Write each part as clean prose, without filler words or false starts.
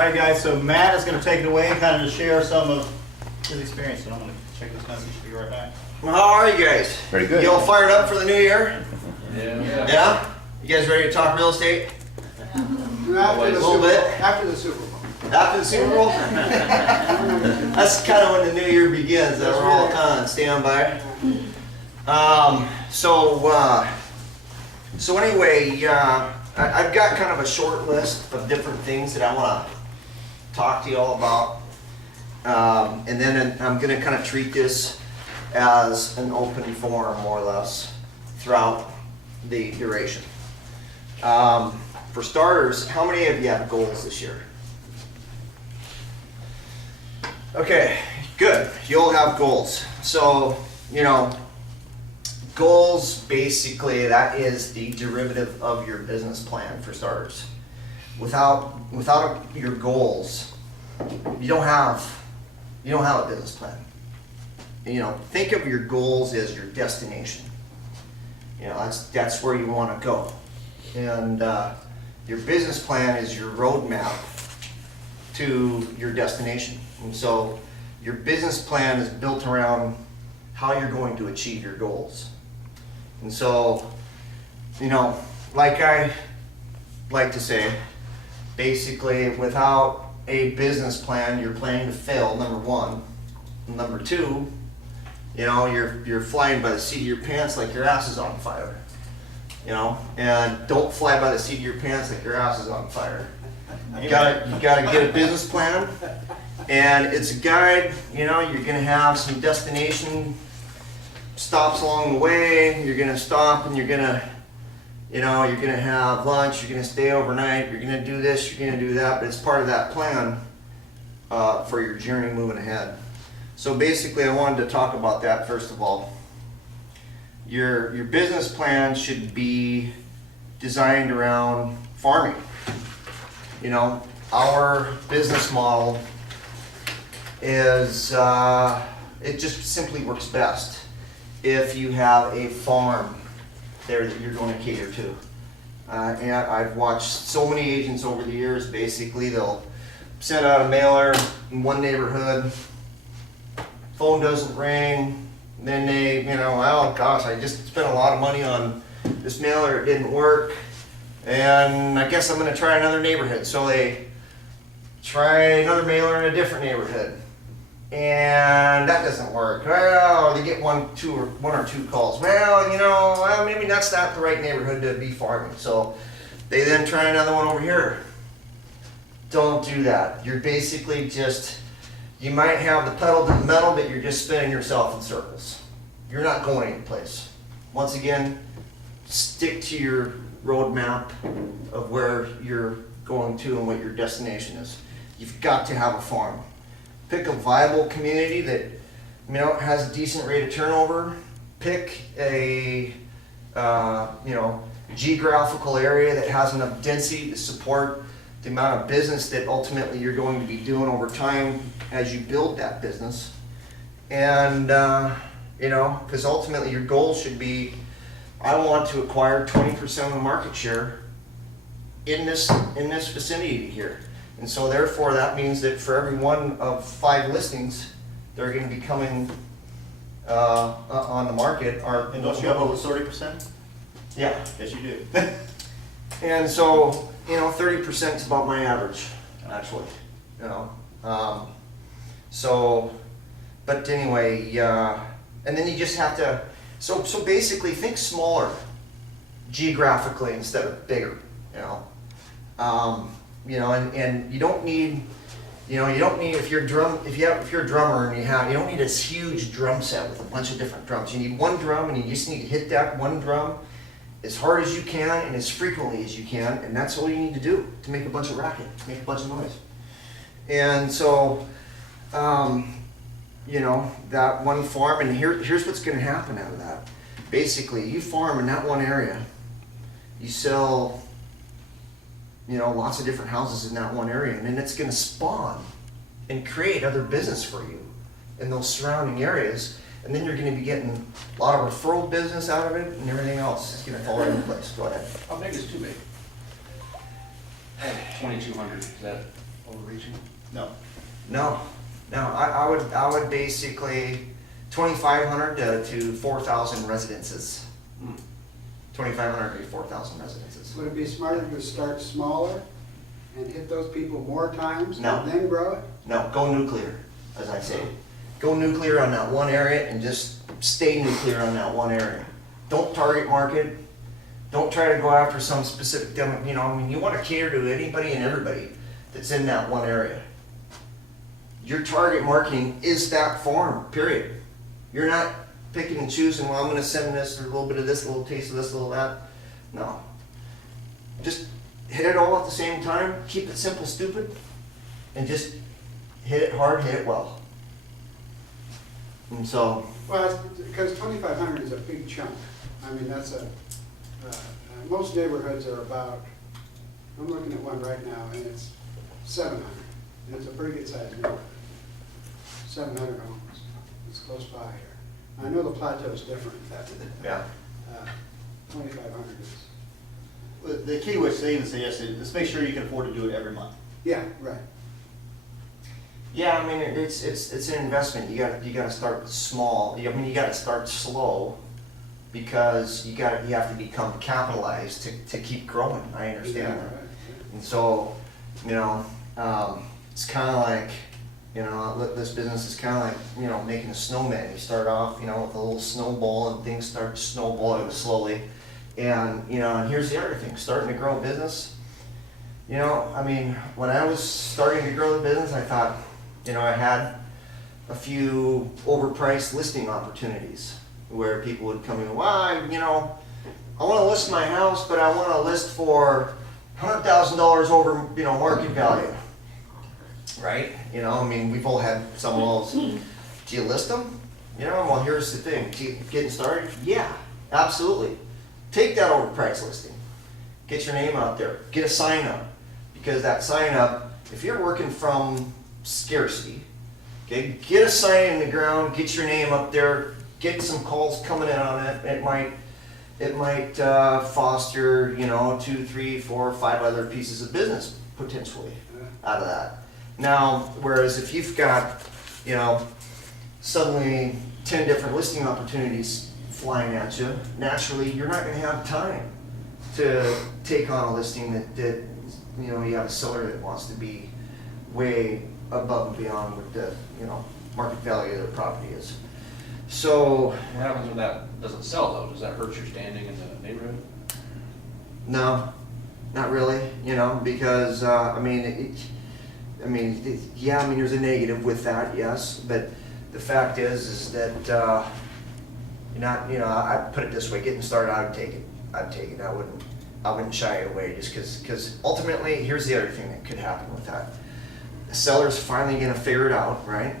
right, guys, so Matt is going to take it away and kind of share some of his experience. So I'm going to check this message for you right back. Well, how are you guys? Pretty good. You all fired up for the new year? Yeah. Yeah? You guys ready to talk real estate? After the little Super bit. Bowl. After the Super Bowl. After the Super Bowl? That's kind of when the new year begins. That's we're all kind of on standby. So anyway, I've got kind of a short list of different things that I want to talk to you all about. And then I'm going to kind of treat this as an open forum, more or less, throughout the duration. For starters, how many of you have goals this year? Okay, good. You'll have goals. So, goals, basically, that is the derivative of your business plan, for starters. Without your goals, you don't have a business plan. Think of your goals as your destination. That's where you want to go. And your business plan is your roadmap to your destination. And so your business plan is built around how you're going to achieve your goals. And so, like I like to say, basically without a business plan, you're planning to fail, number one. And number two, you're flying by the seat of your pants like your ass is on fire. And don't fly by the seat of your pants like your ass is on fire. You gotta get a business plan, and it's a guide. You're gonna have some destination stops along the way. You're gonna stop and you're gonna have lunch. You're gonna stay overnight. You're gonna do this. You're gonna do that. But it's part of that plan for your journey moving ahead. So basically, I wanted to talk about that first of all. Your business plan should be designed around farming. Our business model is, it just simply works best if you have a farm there that you're going to cater to. And I've watched so many agents over the years, basically, they'll send out a mailer in one neighborhood, phone doesn't ring, then they, oh gosh, I just spent a lot of money on this mailer, it didn't work, and I guess I'm going to try another neighborhood. So they try another mailer in a different neighborhood, and that doesn't work. Well, they get one or two calls. Well, maybe that's not the right neighborhood to be farming. So they then try another one over here. Don't do that. You're basically you might have the pedal to the metal, but you're just spinning yourself in circles. You're not going anyplace. Once again, stick to your roadmap of where you're going to and what your destination is. You've got to have a farm. Pick a viable community that has a decent rate of turnover. Pick a geographical area that has enough density to support the amount of business that ultimately you're going to be doing over time as you build that business. And because ultimately your goal should be, I want to acquire 20% of the market share in this vicinity here. And so therefore that means that for every one of 5 listings that are going to be coming on the market are. And don't you have over 30%? Yeah. Yes, you do. And so 30% is about my average, actually. But anyway, and then you just have to. So basically, think smaller, geographically instead of bigger. And you don't need. If you're a drummer and you don't need this huge drum set with a bunch of different drums. You need one drum, and you just need to hit that one drum as hard as you can and as frequently as you can, and that's all you need to do to make a bunch of racket, to make a bunch of noise. And so, that one farm, and here's what's going to happen out of that. Basically, you farm in that one area, you sell, lots of different houses in that one area, and then it's going to spawn and create other business for you in those surrounding areas. And then you're going to be getting a lot of referral business out of it, and everything else is going to fall into place. Go ahead. How big is too big? 2,200, is that Overreaching? No. No, I would basically 2,500 to 4,000 residences. 2,500 to 4,000 residences. Would it be smarter to start smaller and hit those people more times No. and then grow it? No, go nuclear, as I say. Go nuclear on that one area and just stay nuclear on that one area. Don't target market. Don't try to go after some specific demo, you know, I mean, you want to cater to anybody and everybody that's in that one area. Your target marketing is that farm, period. You're not picking and choosing, well, I'm gonna send this, or a little bit of this, a little taste of this, a little of that. No. Just hit it all at the same time, keep it simple, stupid, and just hit it hard, hit it well. And so, Well, because 2,500 is a big chunk. I mean, that's most neighborhoods are about, I'm looking at one right now, and it's 700. And it's a pretty good sized neighborhood. 700 homes. It's close by here. I know the plateau is different. yeah. 2,500 is, Well, the key, which they even suggested, is make sure you can afford to do it every month. yeah, right. Yeah, I mean, it's an investment. You gotta start small. I mean, you gotta start slow because you have to become capitalized to keep growing. I Yeah, understand that. right, And so, you know, it's kind of like, you know, this business is kind of like, you know, making a snowman. You start off, you know, with a little snowball and things start snowballing slowly. And, you know, and here's the other thing, starting to grow a business. You know, I mean, when I was starting to grow the business, I thought, you know, I had a few overpriced listing opportunities where people would come in, well, you know, I want to list my house, but I want to list for $100,000 over, you know, market value. Right? You know, I mean, we've all had some of those. Do you list them? You know, well, here's the thing. Getting started? Yeah, absolutely. Take that overpriced listing. Get your name out there. Get a sign up. Because that sign up, if you're working from scarcity, okay, get a sign in the ground, get your name up there, get some calls coming in on it. It might foster, you know, 2, 3, 4, 5 other pieces of business potentially out of that. Now, whereas if you've got, you know, suddenly 10 different listing opportunities flying at you, naturally you're not going to have time to take on a listing that you know, you have a seller that wants to be way above and beyond what the, you know, market value of the property is. So, What happens when that doesn't sell though? Does that hurt your standing in the neighborhood? no, not really, you know, because, yeah, I mean, there's a negative with that, yes, but the fact is that, you're not, you know, I'd put it this way, getting started, I would take it. I wouldn't shy away just because ultimately, here's the other thing that could happen with that. The seller's finally gonna figure it out, right?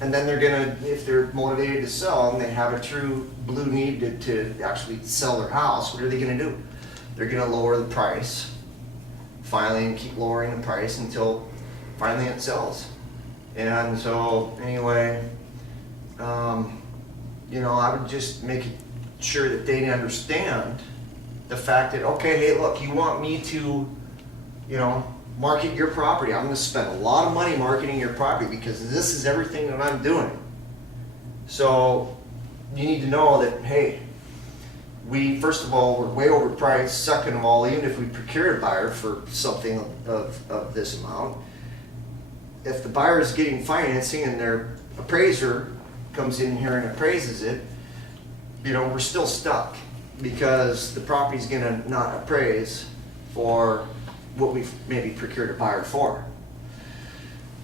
And then they're gonna, if they're motivated to sell and they have a true blue need to actually sell their house, what are they gonna do? They're gonna lower the price, finally, and keep lowering the price until finally it sells. And so, anyway, you know, I would just make sure that they understand the fact that, okay, hey, look, you want me to, you know, market your property. I'm gonna spend a lot of money marketing your property because this is everything that I'm doing. So you need to know that, hey, we, first of all, we're way overpriced. Second of all, even if we procure a buyer for something of this amount, if the buyer is getting financing and their appraiser comes in here and appraises it, you know, we're still stuck because the property's gonna not appraise for what we've maybe procured a buyer for.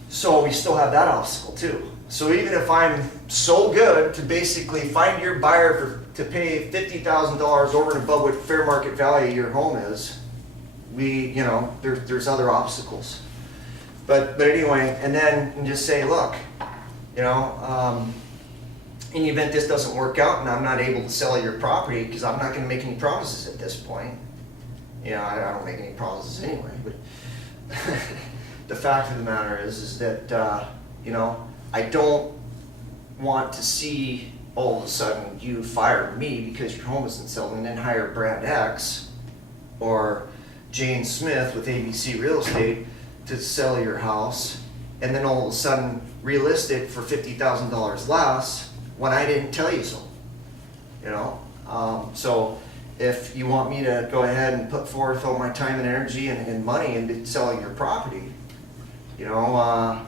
So we still have that obstacle too. So even if I'm so good to basically find your buyer to pay $50,000 over and above what fair market value your home is, you know, there's other obstacles. But anyway, and then just say, look, you know, in the event this doesn't work out and I'm not able to sell your property, because I'm not going to make any promises at this point. You know, I don't make any promises anyway, but the fact of the matter is that, you know, I don't want to see all of a sudden you fire me because your home isn't selling and then hire Brand X or Jane Smith with ABC Real Estate to sell your house and then all of a sudden relist it for $50,000 less when I didn't tell you so? You know, so if you want me to go ahead and put forth all my time and energy and money into selling your property, you know,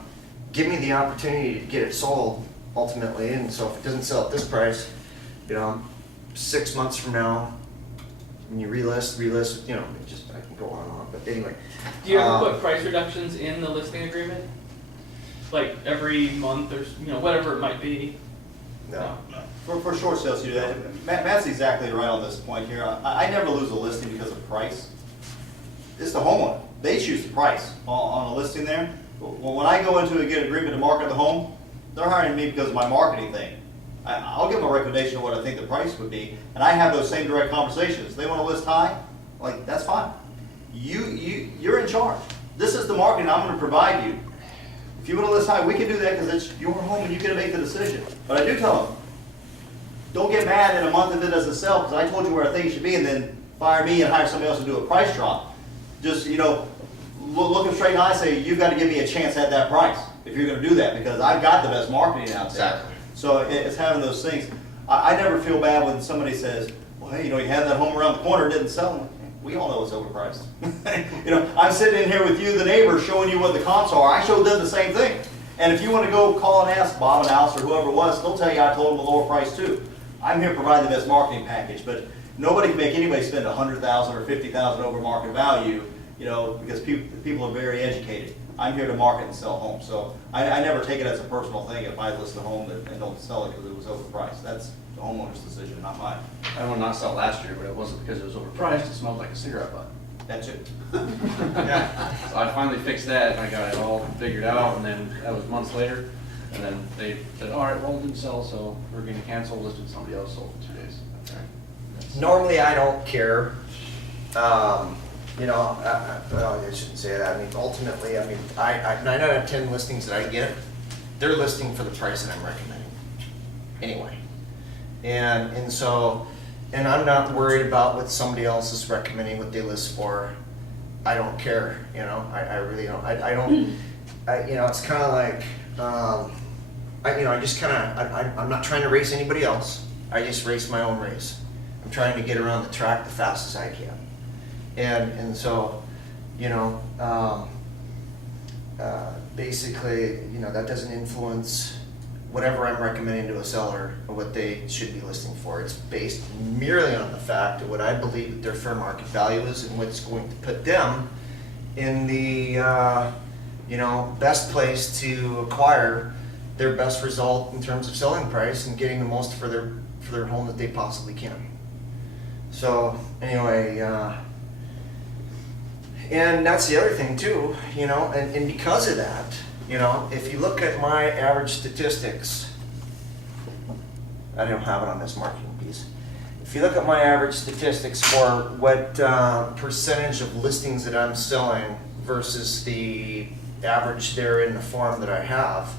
give me the opportunity to get it sold ultimately. And so if it doesn't sell at this price, you know, 6 months from now, when you relist, you know, it just, I can go on and on, but anyway. Do you ever put price reductions in the listing agreement? Like every month or, you know, whatever it might be? No. For short sales, you do that. Matt's exactly right on this point here. I never lose a listing because of price. It's the homeowner. They choose the price on a listing there. Well, when I go into get agreement to market the home, they're hiring me because of my marketing thing. I'll give them a recommendation of what I think the price would be, and I have those same direct conversations. They want to list high, like, that's fine. You're in charge. This is the marketing I'm going to provide you. If you want to list high, we can do that because it's your home and you get to make the decision. But I do tell them, don't get mad in a month if it doesn't sell because I told you where things should be, and then fire me and hire somebody else to do a price drop. Just, you know, look them straight in the eye and say, you've got to give me a chance at that price if you're going to do that, because I've got the best marketing out there. Exactly. So it's having those things. I never feel bad when somebody says, well, hey, you know, you had that home around the corner, it didn't sell. We all know it's overpriced. You know, I'm sitting in here with you, the neighbor, showing you what the comps are. I showed them the same thing. And if you want to go call and ask Bob and Alice or whoever it was, they'll tell you I told them a lower price too. I'm here providing the best marketing package, but nobody can make anybody spend $100,000 or $50,000 over market value, you know, because people are very educated. I'm here to market and sell homes, so I never take it as a personal thing if I list a home and don't sell it because it was overpriced. That's the homeowner's decision, not mine. I would not sell last year, but it wasn't because it was overpriced, it smelled like a cigarette butt. That's it. Yeah, so I finally fixed that, and I got it all figured out, and then that was months later, and then they said, all right, well, it didn't sell, so we're gonna cancel, listed somebody else, sold in 2 days. Okay. Normally, I don't care. You know, well, I shouldn't say that. I mean, ultimately, I mean, 9 out of 10 listings that I get, they're listing for the price that I'm recommending. Anyway, and so, and I'm not worried about what somebody else is recommending, what they list for. I don't care. You know, I really don't. I don't. You know, it's kind of like, I just kind of, I'm not trying to race anybody else. I just race my own race. I'm trying to get around the track the fastest I can. And so, you know, basically, you know, that doesn't influence whatever I'm recommending to a seller or what they should be listing for. It's based merely on the fact of what I believe that their fair market value is and what's going to put them in the, you know, best place to acquire their best result in terms of selling price and getting the most for their home that they possibly can. So anyway, and that's the other thing too, you know, and because of that, you know, if you look at my average statistics, I don't have it on this marketing piece. If you look at my average statistics for what percentage of listings that I'm selling versus the average there in the form that I have,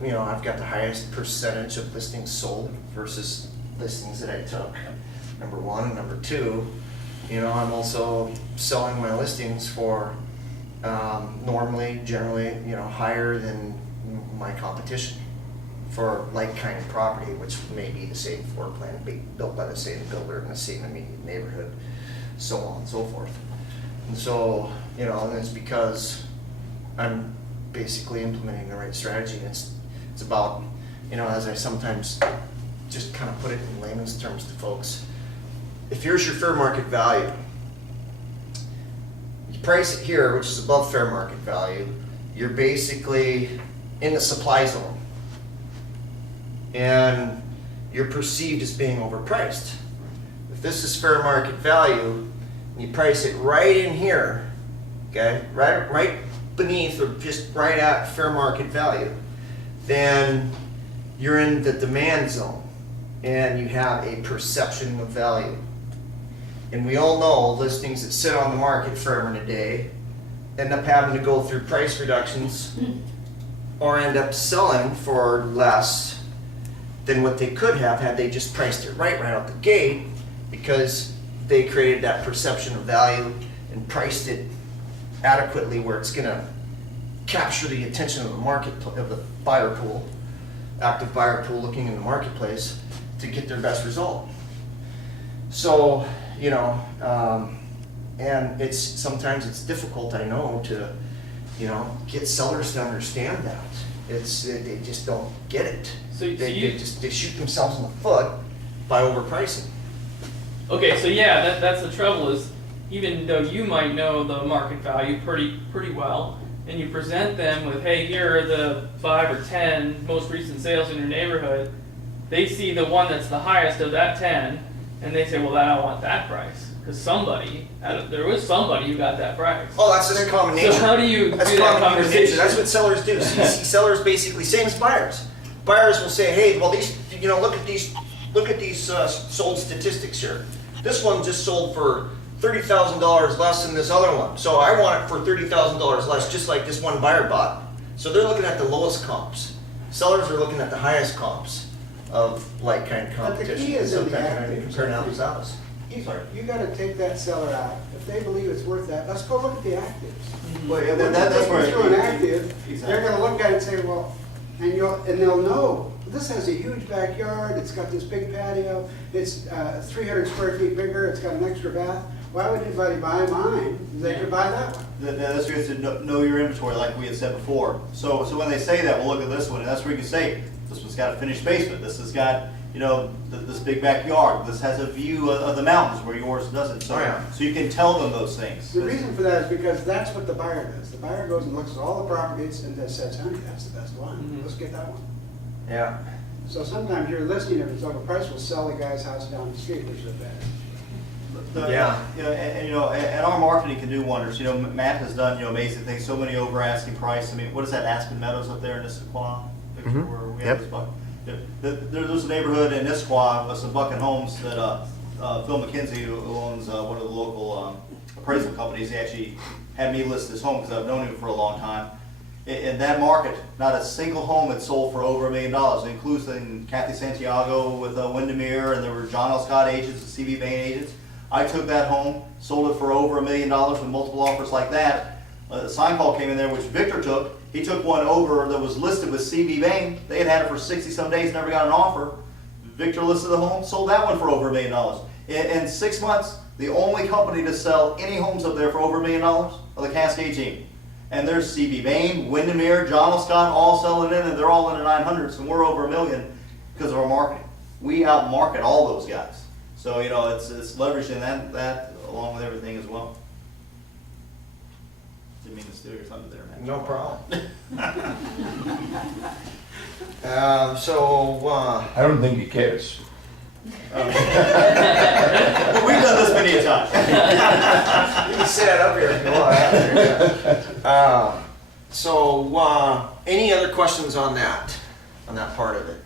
you know, I've got the highest percentage of listings sold versus listings that I took. Number one. Number two, you know, I'm also selling my listings for normally, generally, you know, higher than my competition for like kind of property, which may be the same floor plan, be built by the same builder in the same immediate neighborhood, so on and so forth. And so, you know, and it's because I'm basically implementing the right strategy. It's about, you know, as I sometimes just kind of put it in layman's terms to folks, if here's your fair market value, you price it here, which is above fair market value, you're basically in the supply zone. And you're perceived as being overpriced. If this is fair market value, and you price it right in here, okay, right beneath or just right at fair market value, then you're in the demand zone and you have a perception of value. And we all know listings that sit on the market forever and a day end up having to go through price reductions or end up selling for less than what they could have had they just priced it right out the gate, because they created that perception of value and priced it adequately where it's gonna capture the attention of the market, of the buyer pool, active buyer pool looking in the marketplace to get their best result. So, you know, and sometimes it's difficult, I know, to, you know, get sellers to understand that. They just don't get it. They shoot themselves in the foot by overpricing. Okay, so yeah, that's the trouble is, even though you might know the market value pretty well, and you present them with, hey, here are the 5 or 10 most recent sales in your neighborhood, they see the one that's the highest of that 10, and they say, well, I don't want that price. Because there was somebody who got that price. Oh, that's just common nature. So how do you do that common nature. conversation? That's what sellers do. See, sellers basically, same as buyers. Buyers will say, hey, well, these, you know, look at these sold statistics here. This one just sold for $30,000 less than this other one. So I want it for $30,000 less, just like this one buyer bought. So they're looking at the lowest comps. Sellers are looking at the highest comps of like kind of competition. But the key is in the Sometimes active. comparing apples to apples. You gotta take that seller out. If they believe it's worth that, let's go look at the actives. Well, yeah, When that's they where. go through an active, Exactly. they're gonna look at it and say, well, and they'll know, this has a huge backyard, it's got this big patio, it's 300 square feet bigger, it's got an extra bath. Why would anybody buy mine? They could buy that one. That's where you have to know your inventory, like we had said before. So when they say that, well, look at this one, and that's where you can say, this one's got a finished basement, this has got, you know, this big backyard, this has a view of the mountains where yours doesn't. So, Oh, yeah. so you can tell them those things. The reason for that is because that's what the buyer does. The buyer goes and looks at all the properties and then says, honey, that's the best one. Mhm. Let's get that one. Yeah. So sometimes your listing, if it's overpriced, will sell the guy's house down the street, which is bad. Yeah. You know, and you know, and our marketing can do wonders. You know, Matt has done, you know, amazing things. So many over asking price. I mean, what is that, Aspen Meadows up there in Issaquah? Mhm. Where we Yep. have this buck. There's a neighborhood in Issaquah with some Bucking homes that Phil McKenzie, who owns one of the local appraisal companies, he actually had me list his home because I've known him for a long time. In that market, not a single home had sold for over $1 million. It includes Kathy Santiago with Windermere, and there were John L. Scott agents and CB Bain agents. I took that home, sold it for over $1 million with multiple offers like that. A sign call came in there, which Victor took. He took one over that was listed with CB Bain. They had it for 60-some days, never got an offer. Victor listed the home, sold that one for over $1 million. In 6 months, the only company to sell any homes up there for over $1 million are the Cascade Team. And there's CB Bain, Windermere, John L. Scott, all selling in, and they're all in the 900s, and we're over $1 million because of our marketing. We outmarket all those guys. So, you know, it's leveraging that along with everything as well. Didn't mean to steal your thunder there, man. No problem. I don't think he cares. We've done this many a time. You can sit up here if you want. Any other questions on that part of it?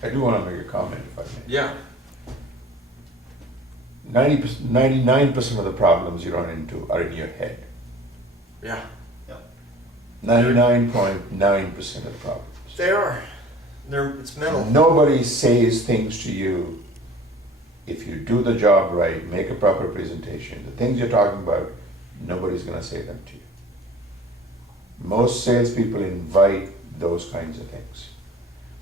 I do want to make a comment if I may. Yeah. 99% of the problems you run into are in your head. Yeah. 99.9% of the problems. They are. It's mental. Nobody says things to you. If you do the job right, make a proper presentation, the things you're talking about, nobody's going to say them to you. Most salespeople invite those kinds of things.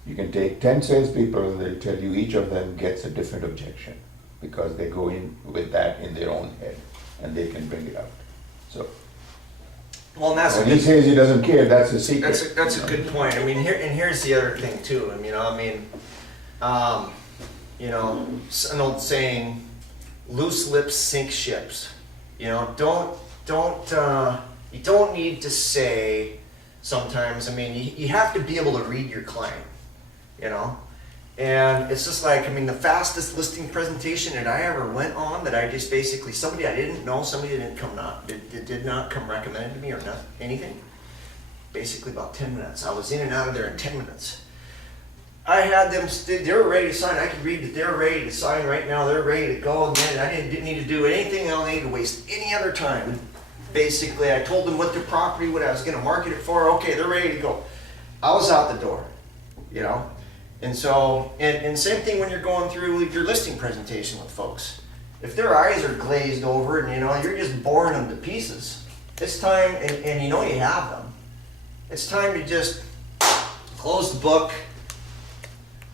You can take 10 salespeople and they'll tell you each of them gets a different objection because they go in with that in their own head and they can bring it out. So Well, and that's when he says he doesn't care, that's a secret. That's a good point. I mean, here's the other thing too. I mean, an old saying, "Loose lips sink ships." You know, you don't need to say. Sometimes, I mean, you have to be able to read your client. You know, and it's just like, I mean, the fastest listing presentation that I ever went on, that I just basically, somebody I didn't know, somebody that did not come recommended to me or nothing, anything, basically about 10 minutes. I was in and out of there in 10 minutes. I had them, they were ready to sign. I could read that they're ready to sign right now. They're ready to go. And I didn't need to do anything. I don't need to waste any other time. Basically, I told them what their property, what I was going to market it for. Okay, they're ready to go. I was out the door, you know. And so, and same thing when you're going through your listing presentation with folks. if their eyes are glazed over and, you know, you're just boring them to pieces, it's time, and you know you have them, it's time to just close the book,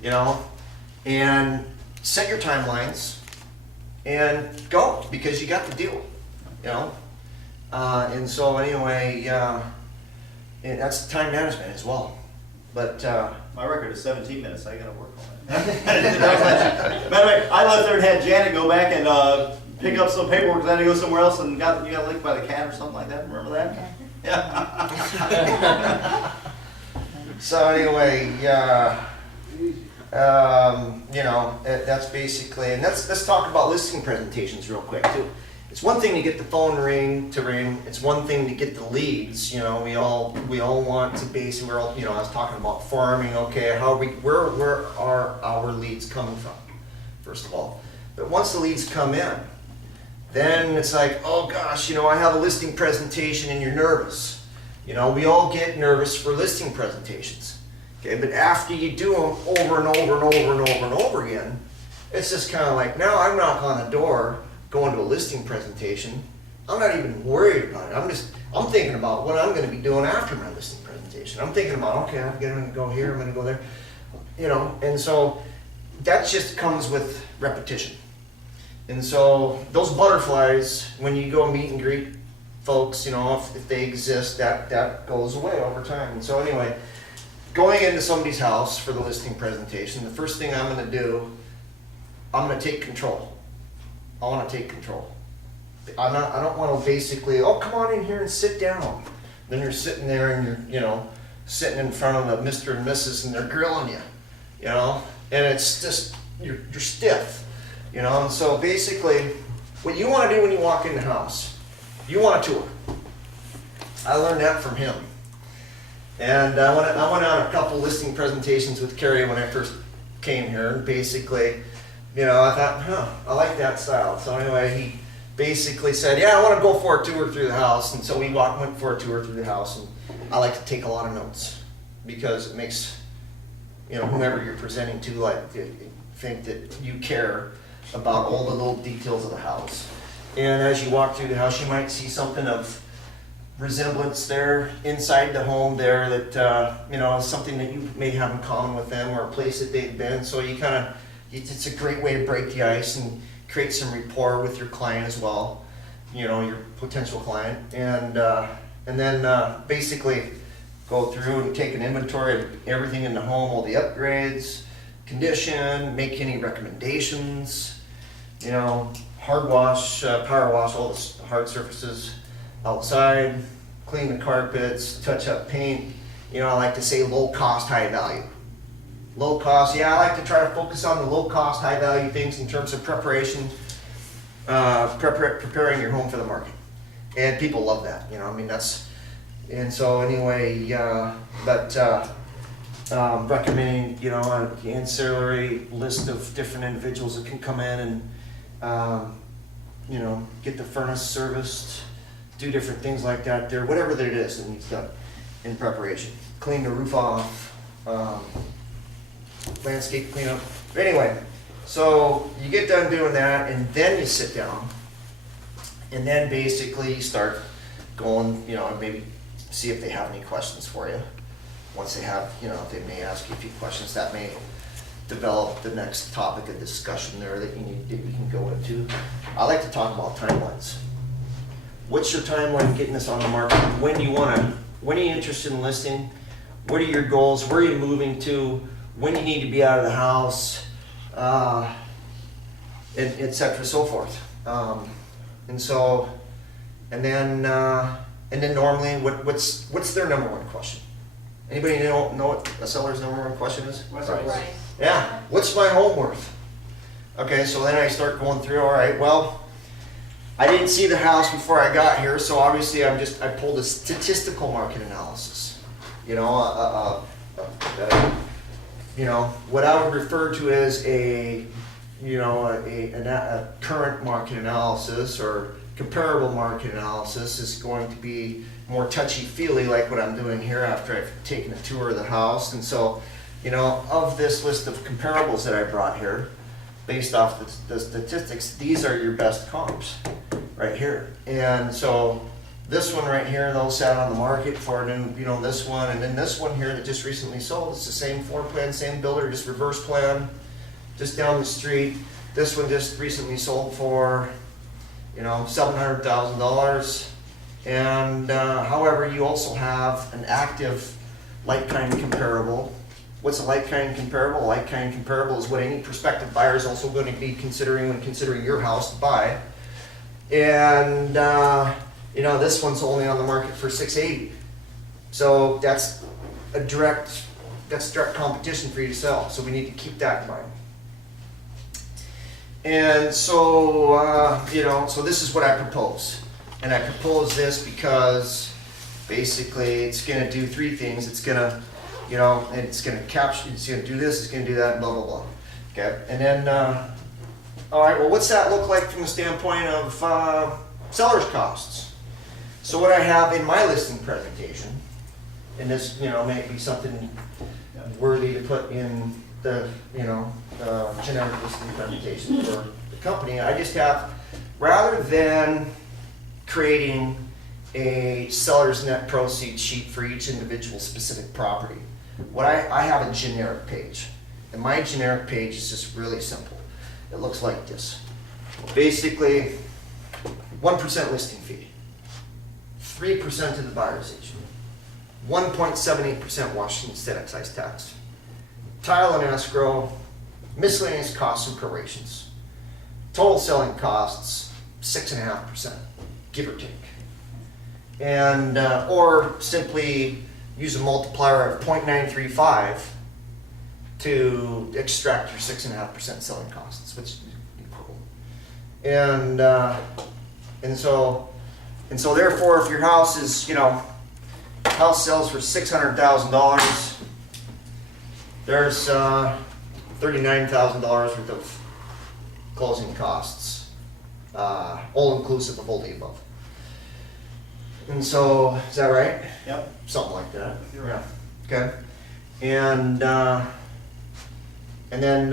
you know, and set your timelines and go, because you got the deal, you know. And so anyway, and that's time management as well. But My record is 17 minutes, I gotta work on it. By the way, I left there and had Janet go back and pick up some paperwork, because I had to go somewhere else and you got licked by the cat or something like that, remember that? Yeah. so anyway, Easy. you know, that's basically, and let's talk about listing presentations real quick too. It's one thing to get the phone ring. It's one thing to get the leads. You know, we all want to base. We're all, you know, I was talking about farming. Okay, where are our leads coming from? First of all, but once the leads come in, then it's like, oh gosh, you know, I have a listing presentation, and you're nervous. You know, we all get nervous for listing presentations. Okay, but after you do them over and over and over and over and over again, it's just kind of like, now I knock on the door, going to a listing presentation, I'm not even worried about it. I'm thinking about what I'm going to be doing after my listing presentation. I'm thinking about, okay, I'm going to go here, I'm going to go there, you know, and so that just comes with repetition. And so those butterflies, when you go meet and greet folks, you know, if they exist, that goes away over time. And so anyway, going into somebody's house for the listing presentation, the first thing I'm going to do, I'm going to take control. I want to take control. I don't want to basically, oh, come on in here and sit down. Then you're sitting there and you're, you know, sitting in front of the Mr. and Mrs. and they're grilling you, you know, and it's just, you're stiff, you know. And so basically, what you want to do when you walk in the house, you want a tour. I learned that from him. And I went on a couple listing presentations with Carrie when I first came here, and basically, you know, I thought, I like that style. So anyway, he basically said, yeah, I want to go for a tour through the house. And so we went for a tour through the house, and I like to take a lot of notes because it makes, you know, whomever you're presenting to, like, think that you care about all the little details of the house. And as you walk through the house, you might see something of resemblance there inside the home there that, you know, is something that you may have in common with them, or a place that they've been. So you kind of, it's a great way to break the ice and create some rapport with your client as well, you know, your potential client. And then basically go through and take an inventory of everything in the home, all the upgrades, condition, make any recommendations, you know, hard wash, power wash, all the hard surfaces outside, clean the carpets, touch up paint. You know, I like to say low cost, high value. Low cost, yeah, I like to try to focus on the low cost, high value things in terms of preparation, preparing your home for the market. And people love that, you know, I mean, that's, and so anyway, recommending, you know, an ancillary list of different individuals that can come in and, you know, get the furnace serviced, do different things like that there, whatever that it is that needs done in preparation. Clean the roof off, landscape cleanup. But anyway, so you get done doing that, and then you sit down, and then basically you start going, you know, maybe see if they have any questions for you. Once they have, you know, they may ask you a few questions that may develop the next topic of discussion there that you can go into. I like to talk about timelines. What's your timeline getting this on the market? When are you interested in listing? What are your goals? Where are you moving to? When you need to be out of the house, and et cetera, so forth. And then normally, what's their number one question? Anybody know what a seller's number one question is? What's the price? Yeah. What's my home worth? Okay, so then I start going through. All right, well, I didn't see the house before I got here, so obviously I pulled a statistical market analysis. You know, you know, what I would refer to as a current market analysis or comparable market analysis is going to be more touchy-feely, like what I'm doing here after I've taken a tour of the house. And so, you know, of this list of comparables that I brought here, based off the statistics, these are your best comps right here. And so this one right here, those sat on the market for, this one, and then this one here that just recently sold, it's the same floor plan, same builder, just reverse plan, just down the street. This one just recently sold for, $700,000. And however, you also have an active like-kind comparable. What's a like-kind comparable? A like-kind comparable is what any prospective buyer is also going to be considering when considering your house to buy. And this one's only on the market for $680. So that's direct competition for you to sell. So we need to keep that in mind. And so, so this is what I propose. And I propose this because basically it's gonna do three things. It's gonna, it's gonna capture, it's gonna do this, it's gonna do that, blah, blah, blah. Okay, and then, all right, well, what's that look like from the standpoint of seller's costs? So what I have in my listing presentation, and this, may be something worthy to put in the, generic listing presentation for the company. I just have, rather than creating a seller's net proceeds sheet for each individual specific property, what I have a generic page. And my generic page is just really simple. It looks like this. Basically, 1% listing fee, 3% to the buyer's agent, 1.78% Washington state excise tax, title and escrow, miscellaneous costs and prorations, total selling costs 6.5%, give or take. And or simply use a multiplier of 0.935 to extract your 6.5% selling costs, which is equal. And so therefore, if your house is, house sells for $600,000, there's $39,000 worth of closing costs, all inclusive of all the above. And so, is that right? Yep. Something like that. You're right. Yeah. Okay. And then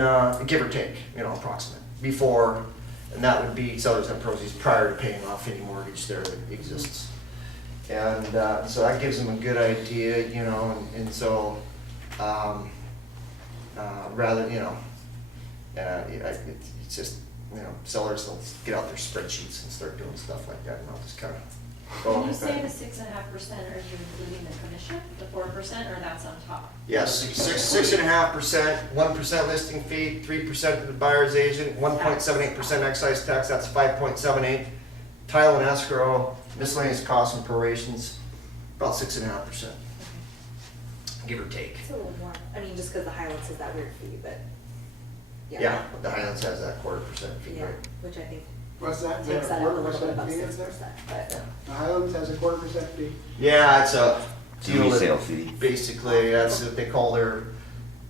give or take, approximate before, and that would be seller's net proceeds prior to paying off any mortgage there that exists. And so that gives them a good idea, and so rather, it's just, sellers will get out their spreadsheets and start doing stuff like that, and I'll just kind of go When on you with say that. the 6.5%, are you including the commission, the 4%, or that's on top? Yes, 6.5%, 1% listing fee, 3% to the buyer's agent, 1.78% excise tax, that's 5.78. Title and escrow, miscellaneous costs and prorations, about 6.5%, give or take. It's a little more, just because the Highlands has that weird fee, but, Yeah, the Highlands has that 0.25% fee, Yeah, right? which I think What's that? takes that up a little bit 4% above fee 6%, is there? but. The Highlands has a 1/4% fee. Yeah, it's a It's a deal resale that, fee. basically, that's what they call their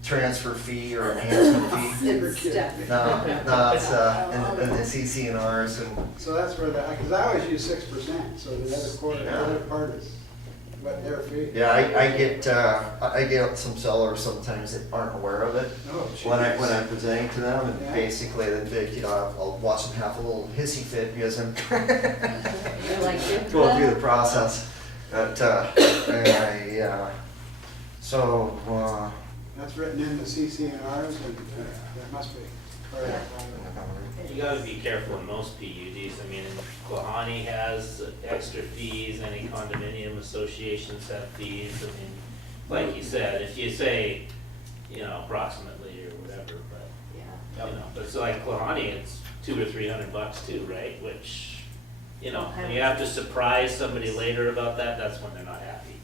transfer fee or enhancement fee. It's definitely. No, it's, and the CC&Rs and, So that's where because I always use 6%, so the other quarter, the other part is what their fee. yeah, I get some sellers sometimes that aren't aware of it. Oh, When jeez. I'm presenting to them, and Yeah. basically, I'll watch them have a little hissy fit because I'm You're like, going through the process. But, so, That's written in the CC&Rs, and that must be. Or, You gotta be careful in most PUDs. Klahani has extra fees, any condominium associations have fees. Like you said, if you say, approximately or whatever, but, yeah. but it's like Klahani, it's $200 or $300 too, right? Which, when you have to surprise somebody later about that, that's when they're not happy.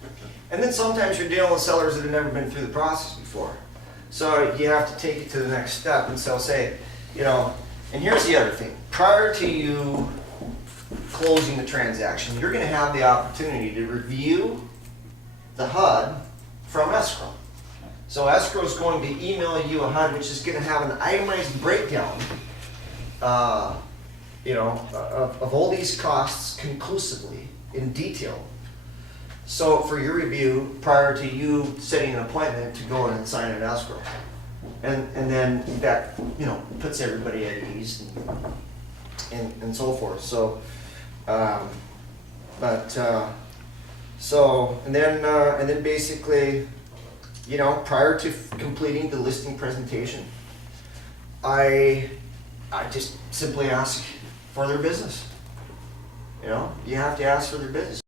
and then sometimes you're dealing with sellers that have never been through the process before. So you have to take it to the next step, and so say, and here's the other thing. Prior to you closing the transaction, you're gonna have the opportunity to review the HUD from escrow. So escrow is going to email you a HUD, which is gonna have an itemized breakdown, of all these costs conclusively, in detail. So for your review, prior to you setting an appointment to go in and sign an escrow. and then that, you know, puts everybody at ease and so forth, so, so, and then basically, you know, prior to completing the listing presentation, I just simply ask for their business. You know, you have to ask for their business.